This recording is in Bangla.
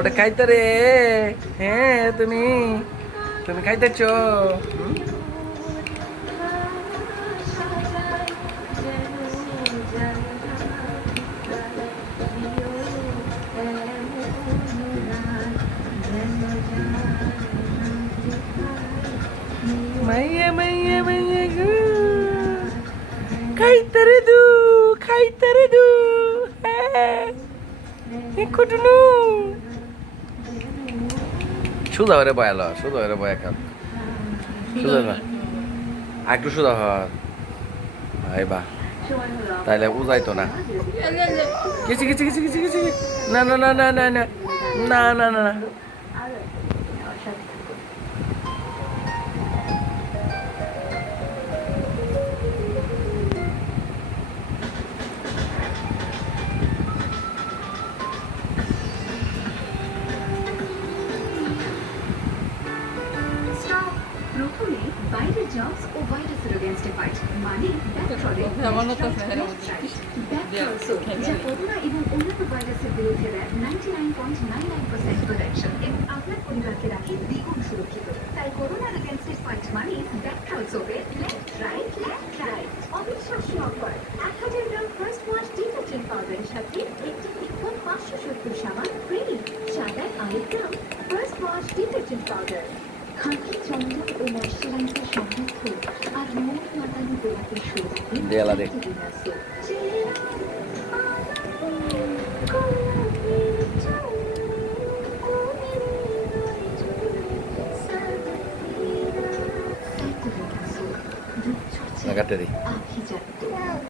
মোটা খাইতে রে। হ্যাঁ তুমি তুমি খাইতেছ? মাইয়া মাইয়া মাইয়া গো, খাইতে রে দু, খাইতে রে দু। হ্যাঁ কুটুনু সুদা হরে বয়ালো, সুদা হরে বয়া কাপ সুদা না একটু সুদা হয় ভাই বা তাইলে বুঝাইতো না। কিছু কিছু কিছু কিছু কিছু না না না না না না না না না না। প্রথমে বাইরের জার্মস ও ভাইরাসের এগেইনস্টে ফাইট মানে ব্যাকট্রলে যা করোনা এবং অন্যান্য ভাইরাসের বিরুদ্ধে দেয় 99.99% প্রোটেকশন এবং আপনার পরিবারকে রাখে দ্বিগুণ সুরক্ষিত। তাই করোনার এগেইনস্টে ফাইট মানে Bactrol সোপের left right left right. অবিশ্বাস্য অফার 1000 গ্রাম ফার্স্ট ওয়াশ ডিটারজেন্ট পাউডারের সাথে একটি কিনব 570 সাবান ফ্রি। সাদায় আরেক গ্রাম ফার্স্ট ওয়াশ ডিটারজেন্ট পাউডার। খাঁটি চন্দন ও ময়শ্চারাইজার সমৃদ্ধ আর মন মাতানো গোলাপের সুবাদে দেয়ালা দেখ আভিজাত্য।